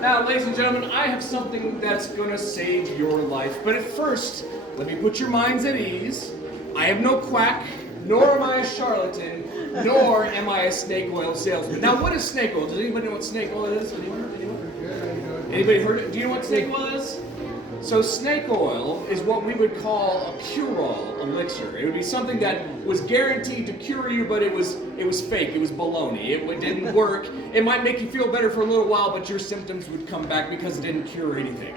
Now, ladies and gentlemen, I have something that's going to save your life. But at first, let me put your minds at ease. I am no quack, nor am I a charlatan, nor am I a snake oil salesman. Now, what is snake oil? Does anybody know what snake oil is? Anyone? Anybody heard it? Do you know what snake oil is? So snake oil is what we would call a cure-all elixir. It would be something that was guaranteed to cure you, but it was fake. It was baloney. It didn't work. It might make you feel better for a little while, but your symptoms would come back because it didn't cure anything.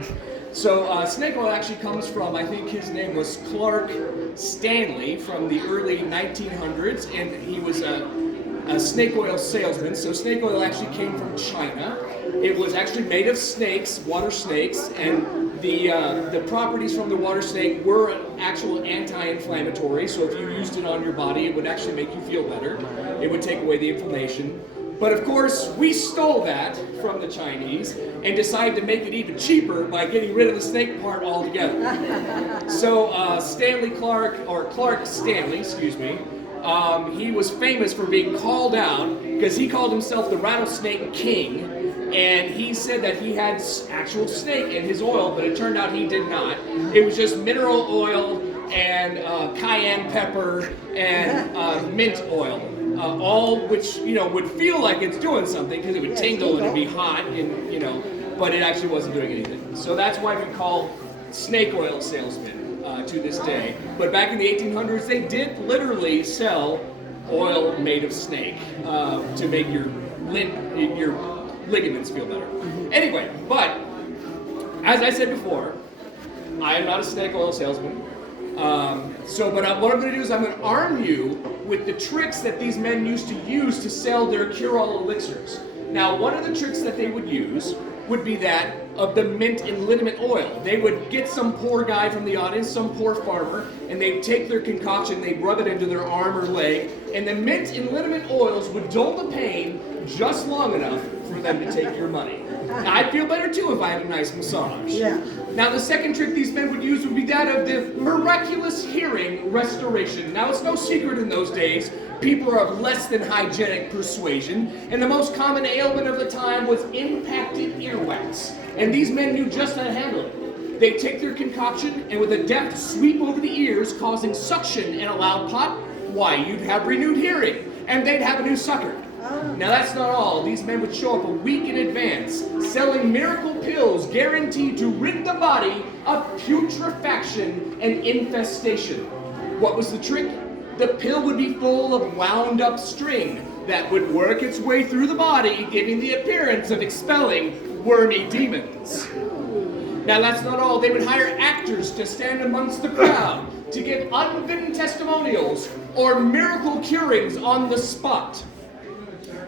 So snake oil actually comes from, I think his name was Clark Stanley from the early 1900s, and he was a snake oil salesman. So snake oil actually came from China. It was actually made of snakes, water snakes, and the properties from the water snake were actual anti-inflammatory. So if you used it on your body, it would actually make you feel better. It would take away the inflammation. But of course, we stole that from the Chinese and decided to make it even cheaper by getting rid of the snake part altogether. So Clark Stanley, excuse me, he was famous for being called out because he called himself the Rattlesnake King. And he said that he had actual snake in his oil, but it turned out he did not. It was just mineral oil and cayenne pepper and mint oil, all which would feel like it's doing something because it would tingle and it'd be hot, and but it actually wasn't doing anything. So that's why we call snake oil salesmen to this day. But back in the 1800s, they did literally sell oil made of snake to make your ligaments feel better. Anyway, but as I said before, I am not a snake oil salesman. What I'm going to do is I'm going to arm you with the tricks that these men used to use to sell their cure-all elixirs. Now, one of the tricks that they would use would be that of the mint and liniment oil. They would get some poor guy from the audience, some poor farmer, and they'd take their concoction, they'd rub it into their arm or leg, and the mint and liniment oils would dull the pain just long enough for them to take your money. Now, I'd feel better too if I had a nice massage. Yeah. Now, the second trick these men would use would be that of the miraculous hearing restoration. Now, it's no secret in those days, people are of less than hygienic persuasion, and the most common ailment of the time was impacted earwax. And these men knew just how to handle it. They'd take their concoction and with a deft sweep over the ears, causing suction in a loud pot, why, you'd have renewed hearing, and they'd have a new sucker. Now that's not all. These men would show up a week in advance, selling miracle pills guaranteed to rid the body of putrefaction and infestation. What was the trick? The pill would be full of wound up string that would work its way through the body, giving the appearance of expelling wormy demons. Now that's not all. They would hire actors to stand amongst the crowd to give unbidden testimonials or miracle curings on the spot.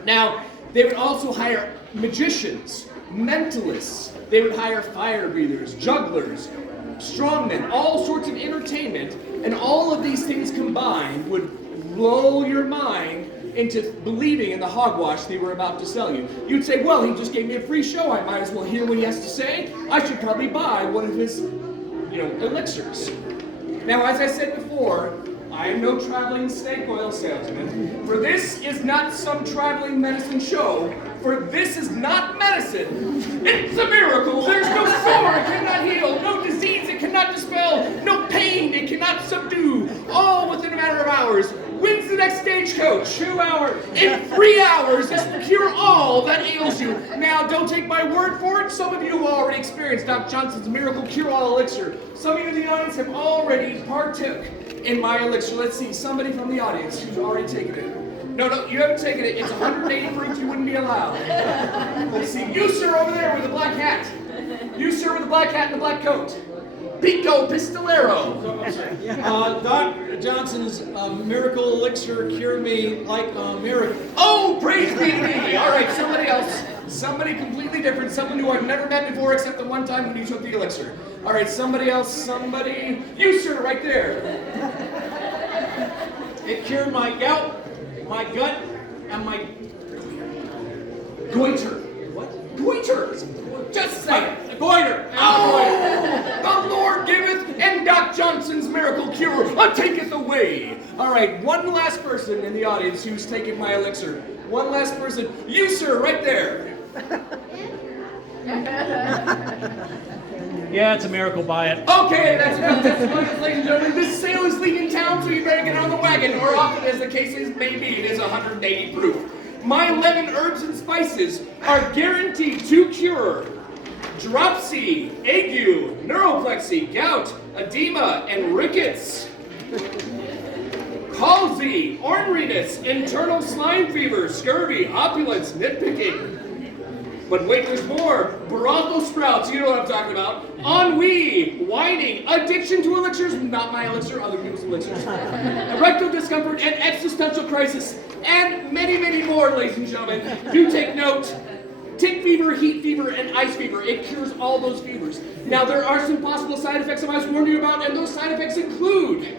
Now, they would also hire magicians, mentalists, they would hire fire breathers, jugglers, strongmen, all sorts of entertainment, and all of these things combined would blow your mind into believing in the hogwash they were about to sell you. You'd say, well, he just gave me a free show, I might as well hear what he has to say. I should probably buy one of his, elixirs. Now, as I said before, I am no traveling snake oil salesman, for this is not some traveling medicine show, for this is not medicine. It's a miracle. There's no sore it cannot heal, no disease it cannot dispel, no pain it cannot subdue, all within a matter of hours. When's the next stagecoach? 2 hours. In 3 hours, this will cure all that ails you. Now, don't take my word for it. Some of you have already experienced Dr. Johnson's miracle cure-all elixir. Some of you in the audience have already partook in my elixir. Let's see, somebody from the audience who's already taken it. No, you haven't taken it. It's 180 proof. You wouldn't be allowed. Let's see, you sir over there with the black hat. You sir with the black hat and the black coat. Pico, Pistolero. Dr. Johnson's miracle elixir cured me like a miracle. Oh, praise be to me. All right, somebody else. Somebody completely different. Someone who I've never met before except the one time when you took the elixir. All right, somebody else. Somebody. You, sir, right there. It cured my gout, my gut, and my... Goiter. What? Goiter. Just say it. Goiter. Oh, the Lord giveth, and Doc Johnson's miracle cure taketh away. All right, one last person in the audience who's taking my elixir. One last person. You, sir, right there. Yeah, it's a miracle. Buy it. Okay, that's enough testimonials, ladies and gentlemen. This sale is leaving town, so you better get on the wagon, or often as the case may be, it is 180 proof. My 11 herbs and spices are guaranteed to cure dropsy, ague, neuroplexy, gout, edema, and rickets. Palsy, orneriness, internal slime fever, scurvy, opulence, nitpicking. But wait, there's more. Brothel sprouts, you know what I'm talking about. Ennui, whining, addiction to elixirs, not my elixir, other people's elixirs. Erectile discomfort and existential crisis. And many, many more, ladies and gentlemen. Do take note. Tick fever, heat fever, and ice fever. It cures all those fevers. Now, there are some possible side effects I must warn you about, and those side effects include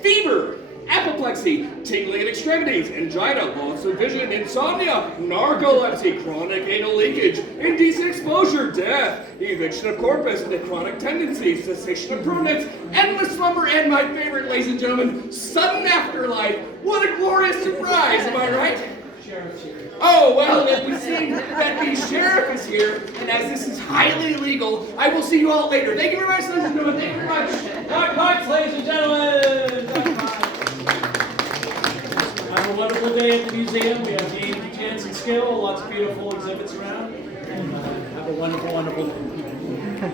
fever, apoplexy, tingling in extremities, angina, loss of vision, insomnia, narcolepsy, chronic anal leakage, indecent exposure, death, eviction of corpus, necrotic tendencies, cessation of pronouns, endless slumber, and my favorite, ladies and gentlemen, sudden afterlife. What a glorious surprise, am I right? Sheriff's here. Oh, well, it would seem that the sheriff is here, and as this is highly illegal, I will see you all later. Thank you very much, ladies and gentlemen. Thank you very much. Knock pipes, ladies and gentlemen. Knock pipes. Have a wonderful day at the museum. We have games, chance, and skill. Lots of beautiful exhibits around. And have a wonderful, wonderful day.